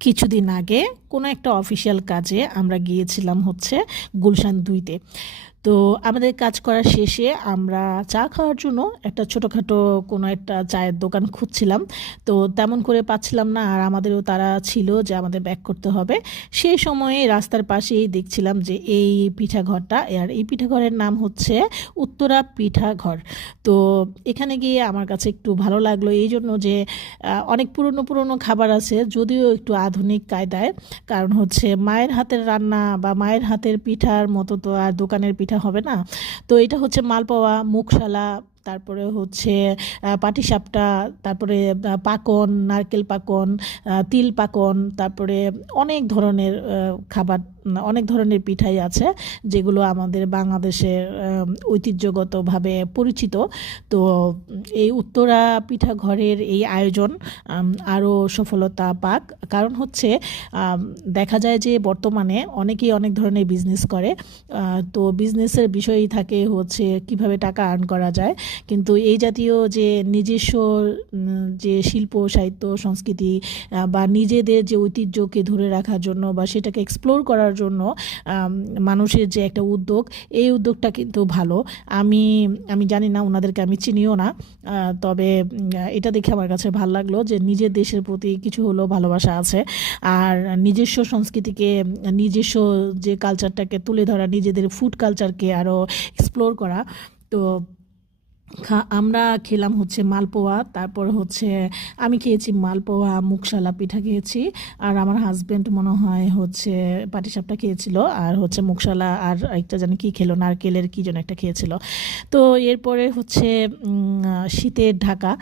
কিছুদিন আগে কোনো একটা অফিসিয়াল কাজে আমরা গিয়েছিলাম হচ্ছে গুলশান 2-তে। তো আমাদের কাজ করার শেষে আমরা চা খাওয়ার জন্য একটা ছোটোখাটো কোনো একটা চায়ের দোকান খুঁজছিলাম। তো তেমন করে পাচ্ছিলাম না, আর আমাদেরও তারা ছিল যে আমাদের ব্যাক করতে হবে। সেই সময়ে রাস্তার পাশেই দেখছিলাম যে এই পিঠাঘরটা, আর এই পিঠাঘরের নাম হচ্ছে উত্তরা পিঠাঘর। তো এখানে গিয়ে আমার কাছে একটু ভালো লাগলো এই জন্য যে অনেক পুরনো পুরনো খাবার আছে, যদিও একটু আধুনিক কায়দায়। কারণ হচ্ছে মায়ের হাতের রান্না বা মায়ের হাতের পিঠার মতো তো আর দোকানের পিঠা হবে না। তো এটা হচ্ছে মালপোয়া, মুখশালা, তারপরে হচ্ছে পাটিসাপটা, তারপরে পাকন, নারকেল পাকন, তিল পাকন, তারপরে অনেক ধরনের খাবার, অনেক ধরনের পিঠাই আছে যেগুলো আমাদের বাংলাদেশের ঐতিহ্যগতভাবে পরিচিত। তো এই উত্তরা পিঠা ঘরের এই আয়োজন আরও সফলতা পাক। কারণ হচ্ছে দেখা যায় যে বর্তমানে অনেকেই অনেক ধরনের বিজনেস করে। তো বিজনেসের বিষয়ই থাকে হচ্ছে কিভাবে টাকা আর্ন করা যায়, কিন্তু এই জাতীয় যে নিজস্ব যে শিল্প সাহিত্য সংস্কৃতি বা নিজেদের যে ঐতিহ্যকে ধরে রাখার জন্য বা সেটাকে এক্সপ্লোর করার জন্য মানুষের যে একটা উদ্যোগ, এই উদ্যোগটা কিন্তু ভালো। আমি আমি জানি না, ওনাদেরকে আমি চিনিও না, তবে এটা দেখে আমার কাছে ভালো লাগলো যে নিজের দেশের প্রতি কিছু হলেও ভালোবাসা আছে। আর নিজস্ব সংস্কৃতিকে, নিজস্ব যে কালচারটাকে তুলে ধরা, নিজেদের ফুড কালচারকে আরও এক্সপ্লোর করা। তো আমরা খেলাম হচ্ছে মালপোয়া, তারপর হচ্ছে আমি খেয়েছি মালপোয়া, মুখশালা পিঠা খেয়েছি, আর আমার হাজব্যান্ড মনে হয় হচ্ছে পাটিসাপটা খেয়েছিল, আর হচ্ছে মুখশালা, আর একটা জানি কি খেলো, নারকেলের কি যেন একটা খেয়েছিল। তো এরপরে হচ্ছে শীতের ঢাকা।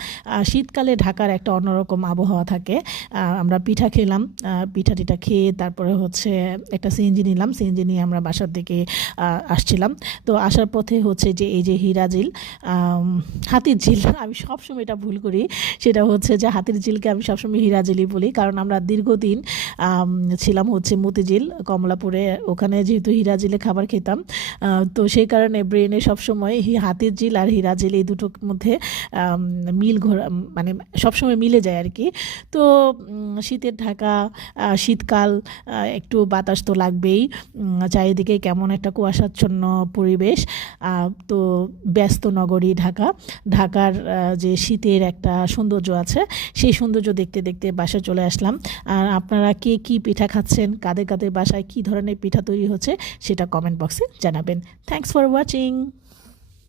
শীতকালে ঢাকার একটা অন্যরকম আবহাওয়া থাকে। আমরা পিঠা খেলাম, পিঠা টিঠা খেয়ে তারপরে হচ্ছে একটা সিএনজি নিলাম, সিএনজি নিয়ে আমরা বাসার দিকে আসছিলাম। তো আসার পথে হচ্ছে যে এই যে হিরাজিল, হাতির ঝিল, আমি সবসময় এটা ভুল করি, সেটা হচ্ছে যে হাতির ঝিলকে আমি সবসময় হিরাজিলই বলি, কারণ আমরা দীর্ঘদিন ছিলাম হচ্ছে মতিঝিল কমলাপুরে, ওখানে যেহেতু হিরাজিলে খাবার খেতাম, তো সেই কারণে ব্রেনে সবসময় হাতির ঝিল আর হিরাজিল এই দুটোর মধ্যে মিল ঘোরা, মানে সবসময় মিলে যায় আর কি। তো শীতের ঢাকা, শীতকাল, একটু বাতাস তো লাগবেই, চারিদিকে কেমন একটা কুয়াশাচ্ছন্ন পরিবেশ। তো ব্যস্ত নগরী ঢাকা, ঢাকার যে শীতের একটা সৌন্দর্য আছে, সেই সৌন্দর্য দেখতে দেখতে বাসায় চলে আসলাম। আর আপনারা কে কী পিঠা খাচ্ছেন, কাদের কাদের বাসায় কী ধরনের পিঠা তৈরি হচ্ছে, সেটা কমেন্ট বক্সে জানাবেন। Thanks for watching.